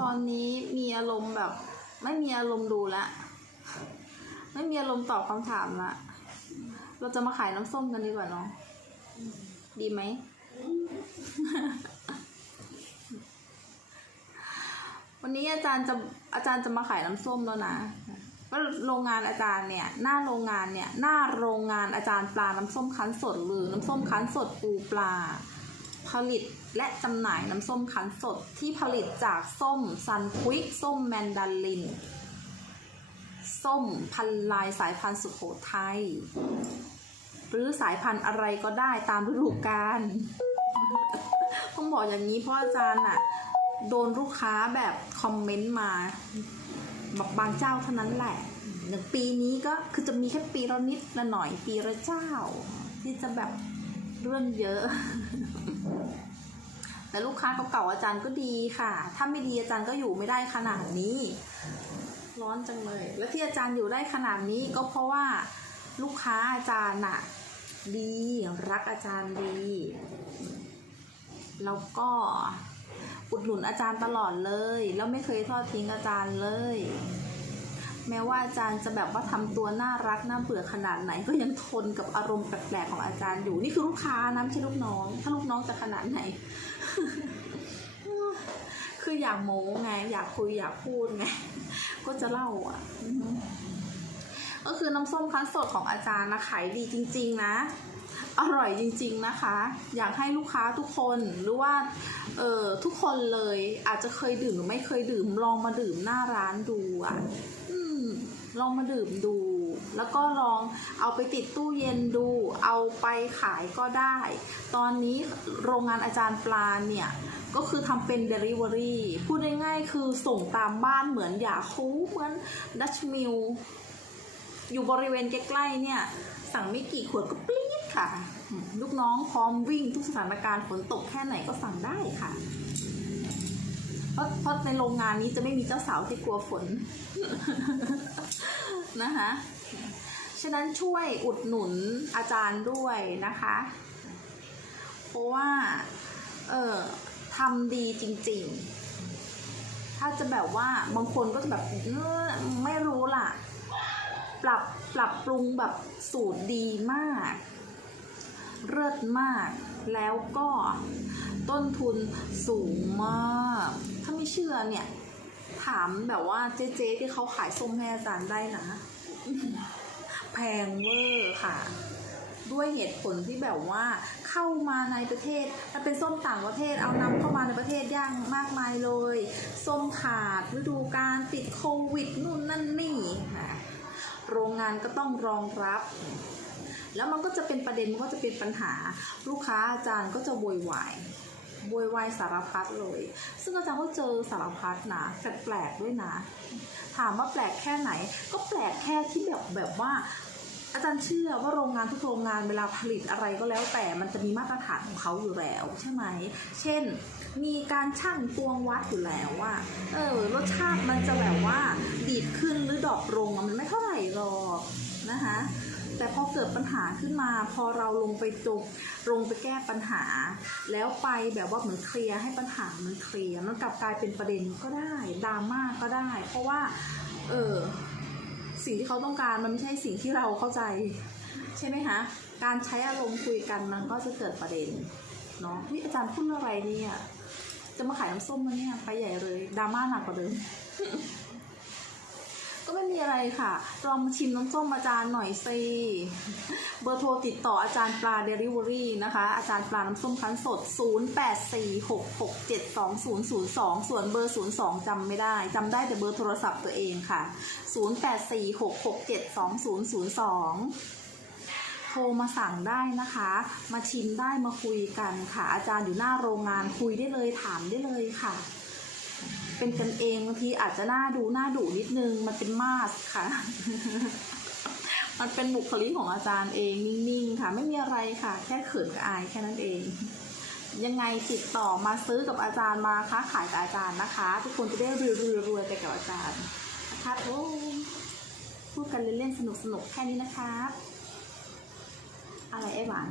ตอนนี้มีอารมณ์แบบ ไม่มีอารมณ์ดูละ ไม่มีอารมณ์ตอบคำถามละเราจะมาขายน้ำส้มกันดีกว่าเนาะดีไหม วันนี้อาจารย์จะอาจารย์จะมาขายน้ำส้มแล้วนะก็โรงงานอาจารย์เนี่ย หน้าโรงงานเนี่ย หน้าโรงงานอาจารย์ปลาน้ำส้มคั้นสดหรือน้ำส้มคั้นสดปูปลา ผลิตและจำหน่ายน้ำส้มคั้นสดที่ผลิตจากส้มซันควิกส้มแมนดาริน ส้มพันลายสายพันธุ์สุโขทัยหรือสายพันธุ์อะไรก็ได้ตามฤดูกาลต้องบอกอย่างนี้เพราะอาจารย์อะโดนลูกค้าแบบคอมเมนต์มาบอกบางเจ้าเท่านั้นแหละอย่างปีนี้ก็คือจะมีแค่ปีละนิดละหน่อยปีละเจ้า ที่จะแบบเรื่องเยอะ แต่ลูกค้าเก่าๆอาจารย์ก็ดีค่ะ ถ้าไม่ดีอาจารย์ก็อยู่ไม่ได้ขนาดนี้ ร้อนจังเลย แล้วที่อาจารย์อยู่ได้ขนาดนี้ก็เพราะว่าลูกค้าอาจารย์น่ะ ดีรักอาจารย์ดีแล้วก็อุดหนุนอาจารย์ตลอดเลย แล้วไม่เคยทอดทิ้งอาจารย์เลย แม้ว่าอาจารย์จะแบบว่าทำตัวน่ารักน่าเบื่อขนาดไหน ก็ยังทนกับอารมณ์แปลกๆของอาจารย์อยู่นี่คือลูกค้านะไม่ใช่ลูกน้อง ถ้าลูกน้องจะขนาดไหน คืออยากโม้ไง อยากคุยอยากพูดไงก็จะเล่าอะก็คือน้ำส้มคั้นสดของอาจารย์นะขายดีจริง ๆ นะ อร่อยจริง ๆนะคะ อยากให้ลูกค้าทุกคนหรือว่าเออทุกคนเลยอาจจะเคยดื่มหรือไม่เคยดื่มลองมาดื่มหน้าร้านดูอะ ลองมาดื่มดู แล้วก็ลองเอาไปติดตู้เย็นดู เอาไปขายก็ได้ ตอนนี้โรงงานอาจารย์ปลาเนี่ย ก็คือทำเป็น Delivery พูดง่ายๆคือส่งตามบ้านเหมือนยาคูเหมือนดัชมิลอยู่บริเวณใกล้ๆเนี่ย สั่งไม่กี่ขวดก็ปรี๊ดค่ะ ลูกน้องพร้อมวิ่งทุกสถานการณ์ฝนตกแค่ไหนก็สั่งได้ค่ะ เพราะเพราะในโรงงานนี้จะไม่มีเจ้าสาวที่กลัวฝนนะคะฉะนั้นช่วยอุดหนุนอาจารย์ด้วยนะคะ เพราะว่า เออทำดีจริง ๆ ถ้าจะแบบว่าบางคนก็จะแบบไม่รู้ล่ะ ปรับปรับปรุงแบบสูตรดีมากเลิศมาก แล้วก็ต้นทุนสูงมาก เชื่อเนี่ย ถามแบบว่าเจ๊ๆที่เขาขายส้มให้อาจารย์ได้นะ แพงเวอร์ค่ะ ด้วยเหตุผลที่แบบว่าเข้ามาในประเทศถ้าเป็นส้มต่างประเทศเอานำเข้ามาในประเทศย่างมากมายเลย ส้มขาดฤดูการติดโควิดนู่นนั่นนี่ค่ะโรงงานก็ต้องรองรับ แล้วมันก็จะเป็นประเด็นมันก็จะเป็นปัญหา ลูกค้าอาจารย์ก็จะโวยวาย โวยวายสารพัดเลย ซึ่งอาจารย์ก็เจอสารพัดนะแปลกๆด้วยนะ ถามว่าแปลกแค่ไหน ก็แปลกแค่ที่แบบแบบว่า อาจารย์เชื่อว่าโรงงานทุกโรงงานเวลาผลิตอะไรก็แล้วแต่มันจะมีมาตรฐานของเขาอยู่แล้วใช่ไหม เช่น มีการชั่งตวงวัดอยู่แล้วว่า เออรสชาติมันจะแบบว่าดีดขึ้นหรือดรอปลงมันไม่เท่าไหร่หรอกนะคะ แต่พอเกิดปัญหาขึ้นมา พอเราลงไปจบลงไปแก้ปัญหา แล้วไปแบบว่าเหมือนเคลียร์ให้ปัญหามันเคลียร์มันกลับกลายเป็นประเด็นก็ได้ดราม่าก็ได้ เพราะว่า เออสิ่งที่เขาต้องการมันไม่ใช่สิ่งที่เราเข้าใจ ใช่ไหมคะการใช้อารมณ์คุยกันมันก็จะเกิดประเด็นเนาะนี่อาจารย์พูดอะไรเนี่ยจะมาขายน้ำส้มมาเนี่ยไปใหญ่เลยดราม่าหนักกว่าเดิม ก็ไม่มีอะไรค่ะลองมาชิมน้ำส้มอาจารย์หน่อยสิเบอร์โทรติดต่ออาจารย์ปลาเดลิเวอรี่นะคะ อาจารย์ปลาน้ำส้มคั้นสด 0846672002 ส่วนเบอร์ 02จำไม่ได้จำได้แต่เบอร์โทรศัพท์ตัวเองค่ะ 0846672002โทรมาสั่งได้นะคะ มาชิมได้มาคุยกันค่ะ อาจารย์อยู่หน้าโรงงานคุยได้เลยถามได้เลยค่ะ เป็นกันเองบางทีอาจจะหน้าดูหน้าดุนิดนึง มันเป็นมาสค่ะ มันเป็นบุคลิกของอาจารย์เองนิ่งๆค่ะ ไม่มีอะไรค่ะ แค่เขินกับอายแค่นั้นเอง ยังไงติดต่อมาซื้อกับอาจารย์มาค้าขายกับอาจารย์นะคะ ทุกคนจะได้รวยๆไปกับอาจารย์นะคะโอ้พูดกันเล่นๆสนุกๆแค่นี้นะคะอะไรไอ้หวาน